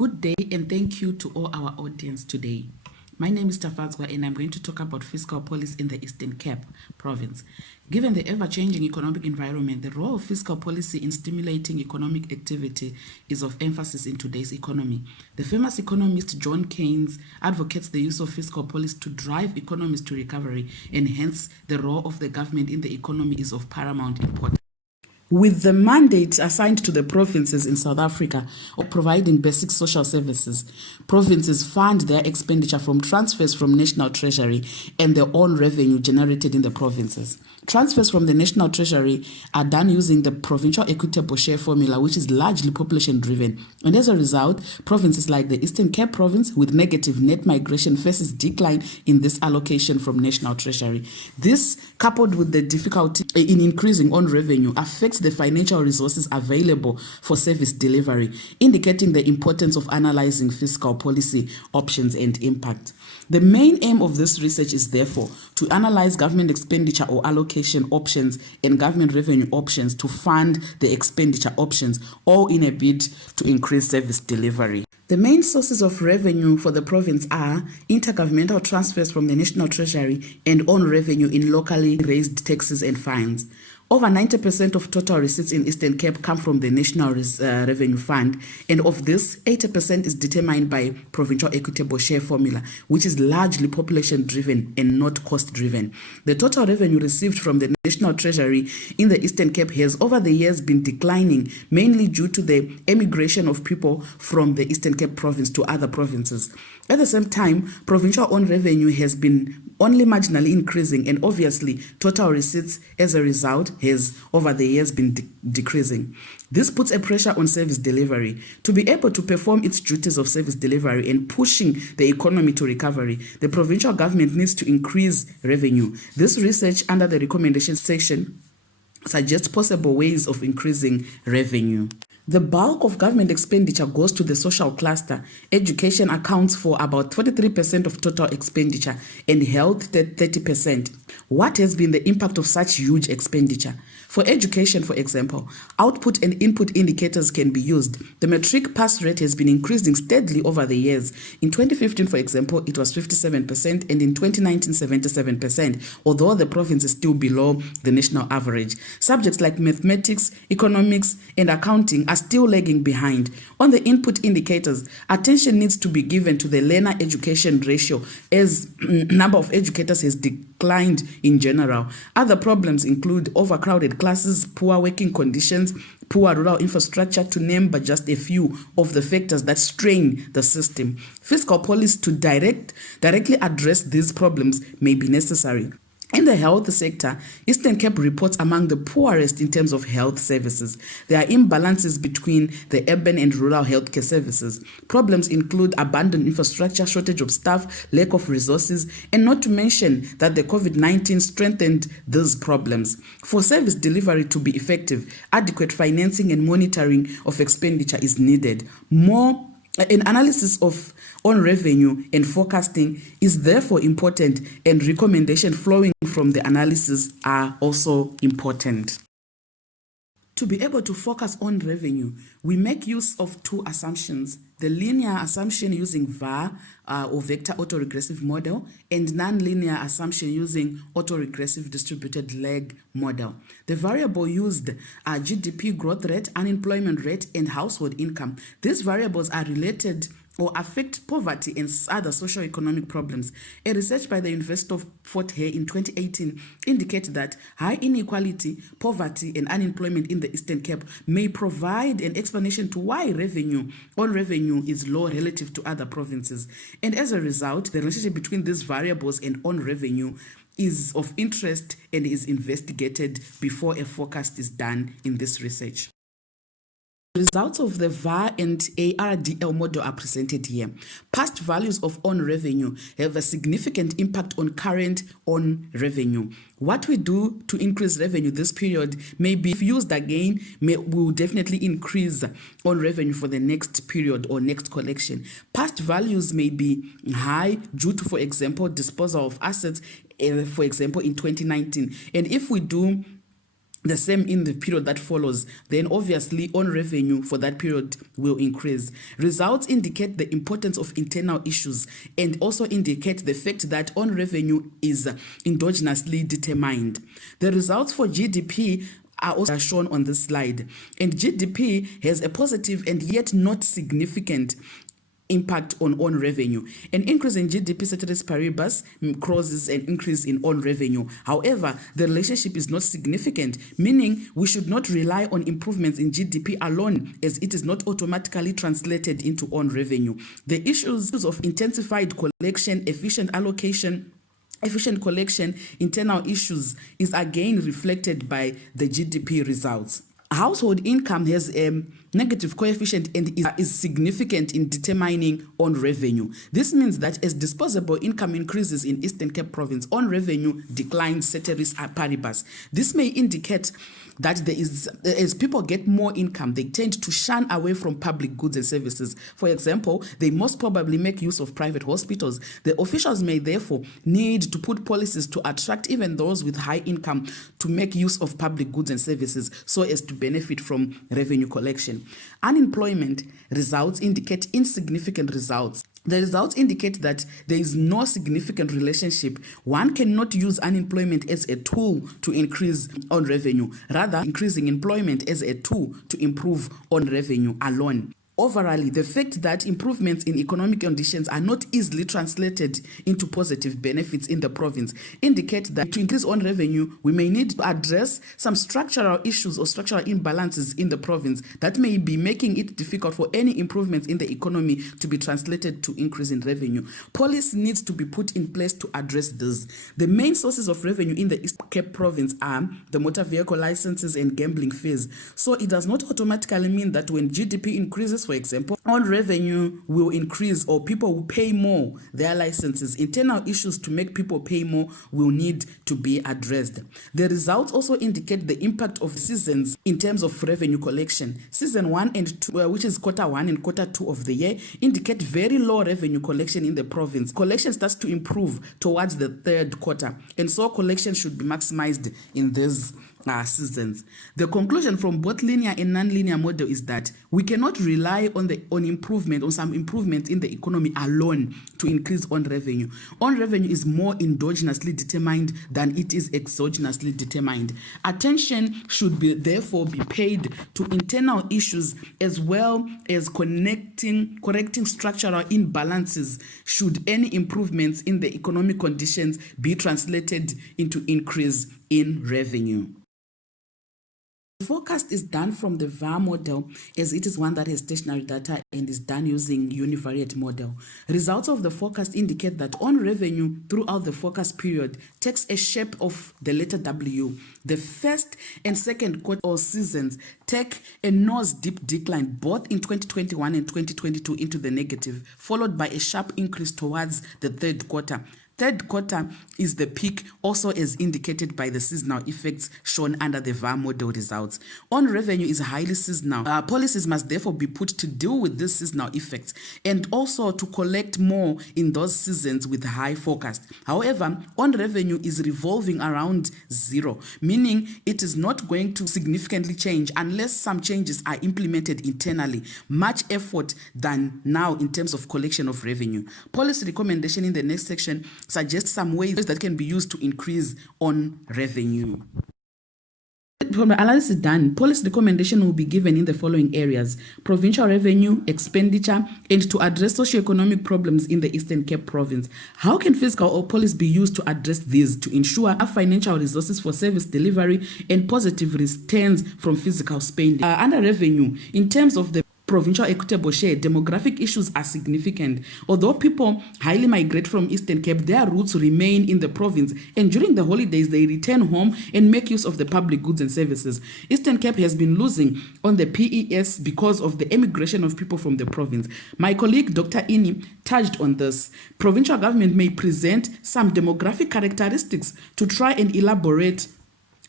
Good day and thank you to all our audience today. My name is Tafadzwa and I'm going to talk about fiscal policy in the Eastern Cape province. Given the ever-changing economic environment, the role of fiscal policy in stimulating economic activity is of emphasis in today's economy. The famous economist John Keynes advocates the use of fiscal policy to drive economies to recovery, and hence the role of the government in the economy is of paramount importance. With the mandate assigned to the provinces in South Africa of providing basic social services, provinces fund their expenditure from transfers from National Treasury and their own revenue generated in the provinces. Transfers from the National Treasury are done using the provincial equitable share formula, which is largely population-driven. And as a result, provinces like the Eastern Cape province with negative net migration faces decline in this allocation from National Treasury. This, coupled with the difficulty in increasing own revenue, affects the financial resources available for service delivery, indicating the importance of analyzing fiscal policy options and impact. The main aim of this research is therefore to analyze government expenditure or allocation options and government revenue options to fund the expenditure options, all in a bid to increase service delivery. The main sources of revenue for the province are intergovernmental transfers from the National Treasury and own revenue in locally raised taxes and fines. Over 90% of total receipts in Eastern Cape come from the National Revenue Fund, and of this, 80% is determined by provincial equitable share formula, which is largely population-driven and not cost-driven. The total revenue received from the National Treasury in the Eastern Cape has over the years been declining, mainly due to the emigration of people from the Eastern Cape province to other provinces. At the same time, provincial own revenue has been only marginally increasing, and obviously total receipts as a result has over the years been decreasing. This puts a pressure on service delivery. To be able to perform its duties of service delivery and pushing the economy to recovery, the provincial government needs to increase revenue. This research under the recommendation section suggests possible ways of increasing revenue. The bulk of government expenditure goes to the social cluster. Education accounts for about 43% of total expenditure and health 30%. What has been the impact of such huge expenditure? For education, for example, output and input indicators can be used. The matric pass rate has been increasing steadily over the years. In 2015, for example, it was 57%, and in 2019, 77%, although the province is still below the national average. Subjects like mathematics, economics, and accounting are still lagging behind. On the input indicators, attention needs to be given to the learner education ratio, as number of educators has declined in general. Other problems include overcrowded classes, poor working conditions, poor rural infrastructure, to name but just a few of the factors that strain the system. Fiscal policy to directly address these problems may be necessary. In the health sector, Eastern Cape reports among the poorest in terms of health services. There are imbalances between the urban and rural healthcare services. Problems include abandoned infrastructure, shortage of staff, lack of resources, and not to mention that the COVID-19 strengthened these problems. For service delivery to be effective, adequate financing and monitoring of expenditure is needed. An analysis of own revenue and forecasting is therefore important, and recommendations flowing from the analysis are also important. To be able to focus on revenue, we make use of two assumptions: the linear assumption using VAR or vector autoregressive model, and non-linear assumption using autoregressive distributed lag model. The variable used are GDP growth rate, unemployment rate, and household income. These variables are related or affect poverty and other socio-economic problems. A research by the University of Fort Hare in 2018 indicated that high inequality, poverty, and unemployment in the Eastern Cape may provide an explanation to why own revenue is low relative to other provinces. And as a result, the relationship between these variables and own revenue is of interest and is investigated before a forecast is done in this research. The results of the VAR and ARDL model are presented here. Past values of own revenue have a significant impact on current own revenue. What we do to increase revenue this period may be, if used again, will definitely increase own revenue for the next period or next collection. Past values may be high due to, for example, disposal of assets, for example, in 2019. And if we do the same in the period that follows, then obviously on revenue for that period will increase. Results indicate the importance of internal issues and also indicate the fact that on revenue is endogenously determined. The results for GDP are also shown on this slide, and GDP has a positive and yet not significant impact on revenue. An increase in GDP ceteris paribus causes an increase in revenue. However, the relationship is not significant, meaning we should not rely on improvements in GDP alone, as it is not automatically translated into revenue. The issues of intensified collection, efficient allocation, efficient collection, internal issues is again reflected by the GDP results. Household income has a negative coefficient and is significant in determining revenue. This means that as disposable income increases in Eastern Cape Province, revenue declines ceteris paribus. This may indicate that there is, as people get more income, they tend to shun away from public goods and services. For example, they most probably make use of private hospitals. The officials may therefore need to put policies to attract even those with high income to make use of public goods and services so as to benefit from revenue collection. Unemployment results indicate insignificant results. The results indicate that there is no significant relationship. One cannot use unemployment as a tool to increase revenue, rather increasing employment as a tool to improve revenue alone. Overall, the fact that improvements in economic conditions are not easily translated into positive benefits in the province indicate that to increase revenue, we may need to address some structural issues or structural imbalances in the province that may be making it difficult for any improvements in the economy to be translated to increase in revenue. Policy needs to be put in place to address this. The main sources of revenue in the East Cape Province are the motor vehicle licenses and gambling fees. So it does not automatically mean that when GDP increases, for example, revenue will increase or people will pay more their licenses. Internal issues to make people pay more will need to be addressed. The results also indicate the impact of seasons in terms of revenue collection. Season 1 and 2, which is quarter 1 and quarter 2 of the year, indicate very low revenue collection in the province. Collection starts to improve towards the third quarter, and so collection should be maximized in these seasons. The conclusion from both linear and non-linear model is that we cannot rely on some improvement in the economy alone to increase revenue. Revenue is more endogenously determined than it is exogenously determined. Attention should therefore be paid to internal issues as well as correcting structural imbalances should any improvements in the economic conditions be translated into increase in revenue. The forecast is done from the VAR model, as it is one that has stationary data and is done using univariate model. Results of the forecast indicate that revenue throughout the forecast period takes a shape of the letter W. The first and second quarter or seasons take a nose deep decline both in 2021 and 2022 into the negative, followed by a sharp increase towards the third quarter. Third quarter is the peak, also as indicated by the seasonal effects shown under the VAR model results. Revenue is highly seasonal. Policies must therefore be put to deal with these seasonal effects and also to collect more in those seasons with high forecast. However, revenue is revolving around zero, meaning it is not going to significantly change unless some changes are implemented internally. Much effort than now in terms of collection of revenue. Policy recommendation in the next section suggests some ways that can be used to increase revenue. From the analysis done, policy recommendation will be given in the following areas: provincial revenue, expenditure, and to address socio-economic problems in the Eastern Cape Province. How can fiscal or policy be used to address these to ensure financial resources for service delivery and positive returns from fiscal spending? Under revenue, in terms of the provincial equitable share, demographic issues are significant. Although people highly migrate from Eastern Cape, their roots remain in the province, and during the holidays they return home and make use of the public goods and services. Eastern Cape has been losing on the PES because of the emigration of people from the province. My colleague Dr. Ini touched on this. Provincial government may present some demographic characteristics to try and elaborate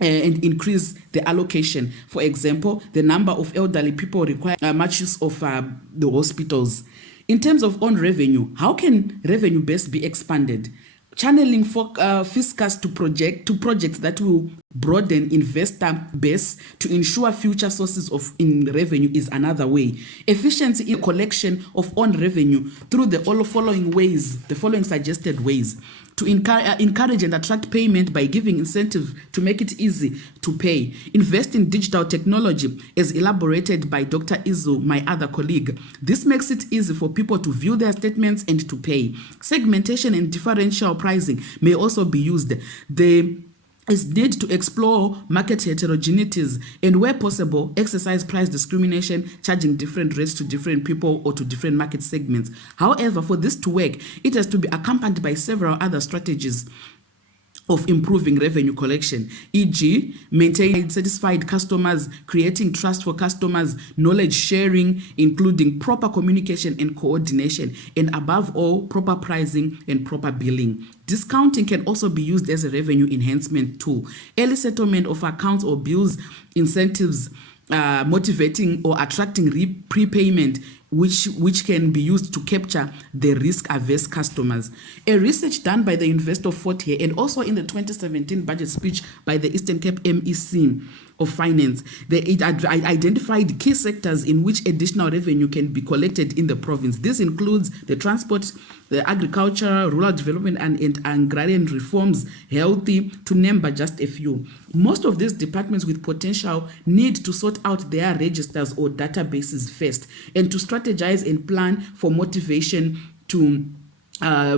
and increase the allocation. For example, the number of elderly people require much use of the hospitals. In terms of revenue, how can revenue best be expanded? Channeling fiscals to projects that will broaden investor base to ensure future sources of revenue is another way. Efficiency in collection of own revenue through the following suggested ways. To encourage and attract payment by giving incentive to make it easy to pay. Invest in digital technology as elaborated by Dr. Izu, my other colleague. This makes it easy for people to view their statements and to pay. Segmentation and differential pricing may also be used. Is need to explore market heterogeneities and, where possible, exercise price discrimination, charging different rates to different people or to different market segments. However, for this to work, it has to be accompanied by several other strategies of improving revenue collection, e.g., maintaining satisfied customers, creating trust for customers, knowledge sharing, including proper communication and coordination, and above all, proper pricing and proper billing. Discounting can also be used as a revenue enhancement tool. Early settlement of accounts or bills, incentives, motivating or attracting prepayment, which can be used to capture the risk-averse customers. A research done by the University of Fort Hare and also in the 2017 budget speech by the Eastern Cape MEC of Finance, it identified key sectors in which additional revenue can be collected in the province. This includes the transport, the agriculture, rural development, and agrarian reforms, healthy, to name but just a few. Most of these departments with potential need to sort out their registers or databases first and to strategize and plan for motivation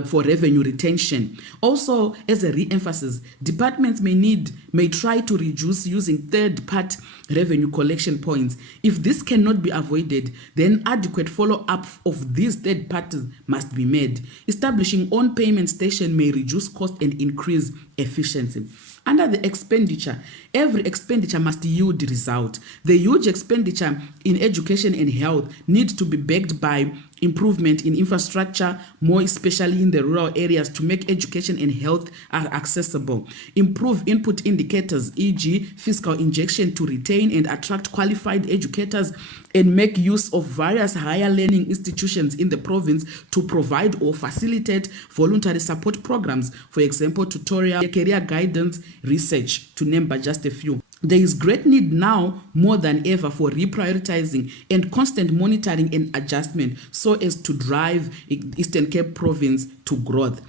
for revenue retention. Also, as a re-emphasis, departments may try to reduce using third-party revenue collection points. If this cannot be avoided, then adequate follow-up of these third parties must be made. Establishing own payment station may reduce cost and increase efficiency. Under the expenditure, every expenditure must yield result. The huge expenditure in education and health needs to be backed by improvement in infrastructure, more especially in the rural areas, to make education and health accessible. Improve input indicators, e.g., fiscal injection to retain and attract qualified educators, and make use of various higher learning institutions in the province to provide or facilitate voluntary support programs, for example, tutorial, career guidance, research, to name but just a few. There is great need now more than ever for reprioritizing and constant monitoring and adjustment so as to drive Eastern Cape province to growth,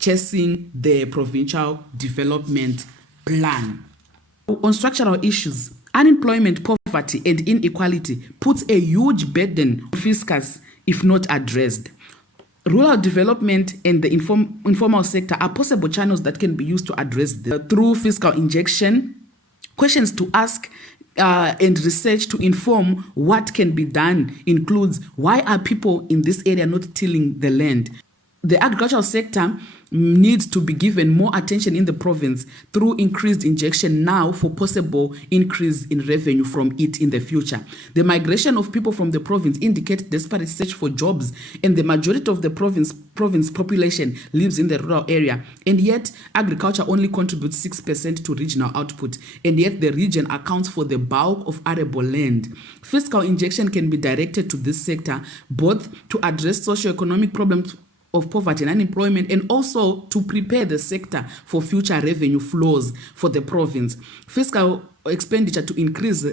chasing the provincial development plan. On structural issues, unemployment, poverty, and inequality puts a huge burden on fiscals if not addressed. Rural development and the informal sector are possible channels that can be used to address this. Through fiscal injection, questions to ask and research to inform what can be done includes: why are people in this area not tilling the land? The agricultural sector needs to be given more attention in the province through increased injection now for possible increase in revenue from it in the future. The migration of people from the province indicates desperate search for jobs, and the majority of the province population lives in the rural area, and yet agriculture only contributes 6% to regional output, and yet the region accounts for the bulk of arable land. Fiscal injection can be directed to this sector both to address socio-economic problems of poverty and unemployment, and also to prepare the sector for future revenue flows for the province. Fiscal expenditure to increase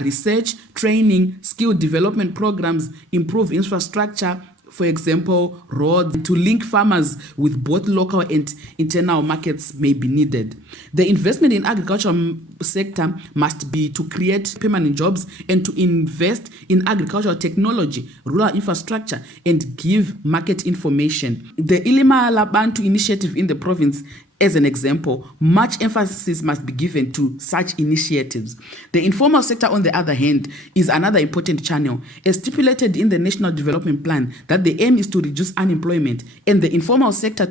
research, training, skill development programs, improve infrastructure, for example, roads, to link farmers with both local and internal markets may be needed. The investment in agriculture sector must be to create permanent jobs and to invest in agricultural technology, rural infrastructure, and give market information. The Ilima Labantu initiative in the province, as an example, much emphasis must be given to such initiatives. The informal sector, on the other hand, is another important channel. As stipulated in the National Development Plan, that the aim is to reduce unemployment and the informal sector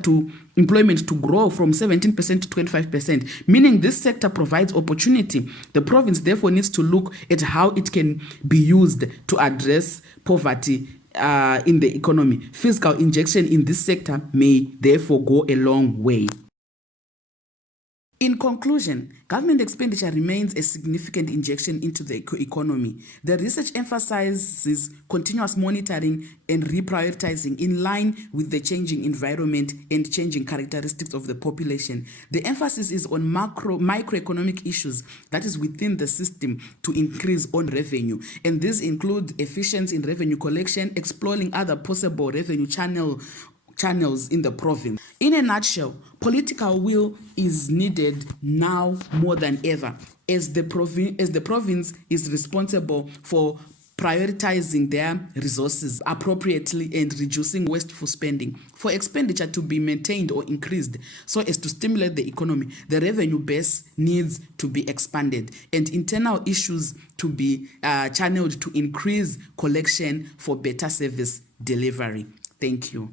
employment to grow from 17% to 25%, meaning this sector provides opportunity. The province therefore needs to look at how it can be used to address poverty in the economy. Fiscal injection in this sector may therefore go a long way. In conclusion, government expenditure remains a significant injection into the economy. The research emphasizes continuous monitoring and reprioritizing in line with the changing environment and changing characteristics of the population. The emphasis is on microeconomic issues that is within the system to increase on revenue. And these include efficiency in revenue collection, exploring other possible revenue channels in the province. In a nutshell, political will is needed now more than ever as the province is responsible for prioritizing their resources appropriately and reducing wasteful spending. For expenditure to be maintained or increased so as to stimulate the economy, the revenue base needs to be expanded and internal issues to be channeled to increase collection for better service delivery. Thank you.